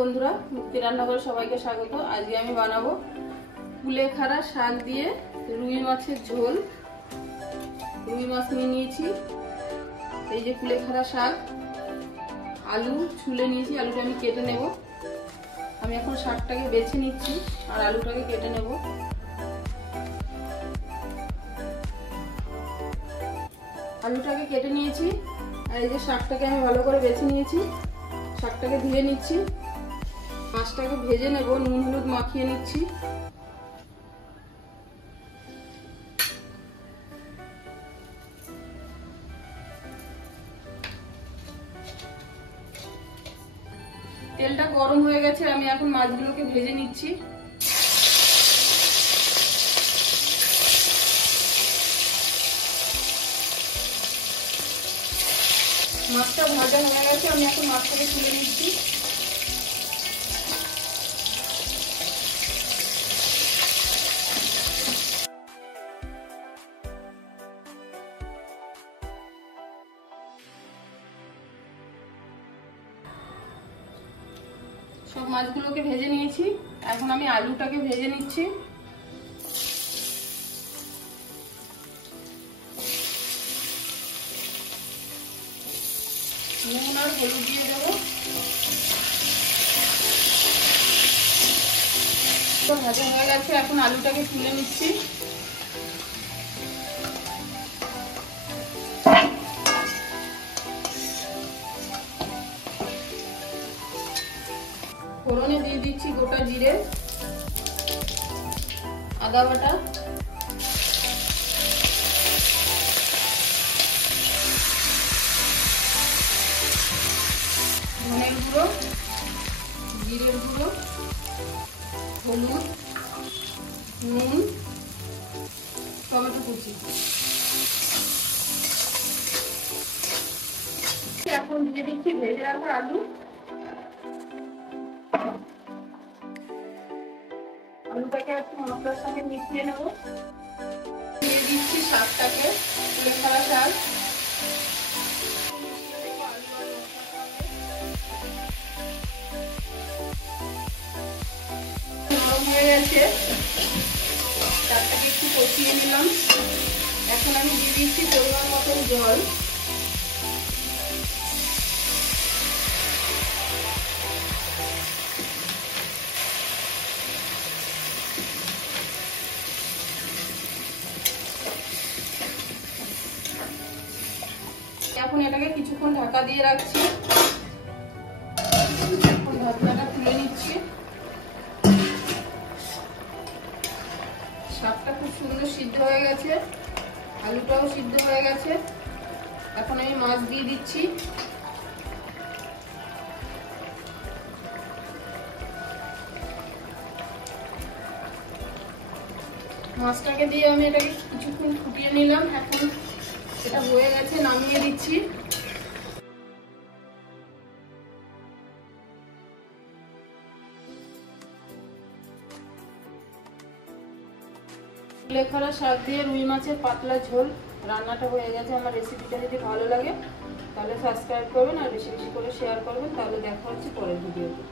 বন্ধুরা, মুক্তি রান্নাঘরে সবাইকে স্বাগত। আজকে আমি বানাবো কুলেখাড়া শাক দিয়ে রুই মাছের ঝোল। রুই মাছ নিয়ে নিয়েছি, এই যে কুলেখাড়া শাক, আলু ছুলে নিয়েছি, আলুটা আমি কেটে নেব। আমি এখন শাকটাকে বেছে নিচ্ছি আর আলুটাকে কেটে নেব। আলুটাকে কেটে নিয়েছি আর এই যে শাকটাকে আমি ভালো করে বেছে নিয়েছি। শাকটাকে ধুয়ে নিচ্ছি, মাছটাকে ভেজে নেব, নুন হলুদ মাখিয়ে নিচ্ছি। তেলটা গরম হয়ে গেছে, আমি এখন মাছগুলোকে ভেজে নিচ্ছি। মাছটা ভাজা হয়ে গেছে, আমি এখন মাছটাকে তুলে নিচ্ছি। সব মাছগুলোকে ভেজে নিয়েছি, এখন আমি আলুটাকে ভেজে নিচ্ছি। নুন আর হলুদ দিয়ে দেবো। ভাজা হয়ে গেছে, এখন আলুটাকে তুলে নিচ্ছি। ফোড়নে দিয়ে দিচ্ছি গোটা জিরে, আদা বাটা, ধনের গুঁড়ো, জিরের গুঁড়ো, হলুদ, নুন, টমেটো কুচি। এখন দিয়ে দিচ্ছি ভেজে রাখা আলু। আলুটাকে একটু মশলার সঙ্গে মিশিয়ে নেব। দিয়ে দিচ্ছি শাকটাকে, কুলেখাড়া শাক। নরম হয়ে গেছে, শাকটাকে একটু কষিয়ে নিলাম। এখন আমি দিয়ে দিচ্ছি পরিমাণ মতন জল। এখন এটাকে কিছুক্ষণ ঢাকা দিয়ে রাখছি। এখন ঢাকনাটা তুলে নিচ্ছি। শাকটা খুব সুন্দর সিদ্ধ হয়ে গেছে, আলুটাও সিদ্ধ হয়ে গেছে। এখন আমি মাছ দিয়ে দিচ্ছি। মাছটাকে দিয়ে আমি এটাকে কিছুক্ষণ ফুটিয়ে নিলাম। এখন এটা হয়ে গেছে, নামিয়ে দিচ্ছি। কুলেখাড়া শাক দিয়ে রুই মাছের পাতলা ঝোল রান্নাটা হয়ে গেছে। আমার রেসিপিটা যদি ভালো লাগে তাহলে সাবস্ক্রাইব করবেন আর বেশি বেশি করে শেয়ার করবেন। তাহলে দেখা হচ্ছে পরের ভিডিওতে।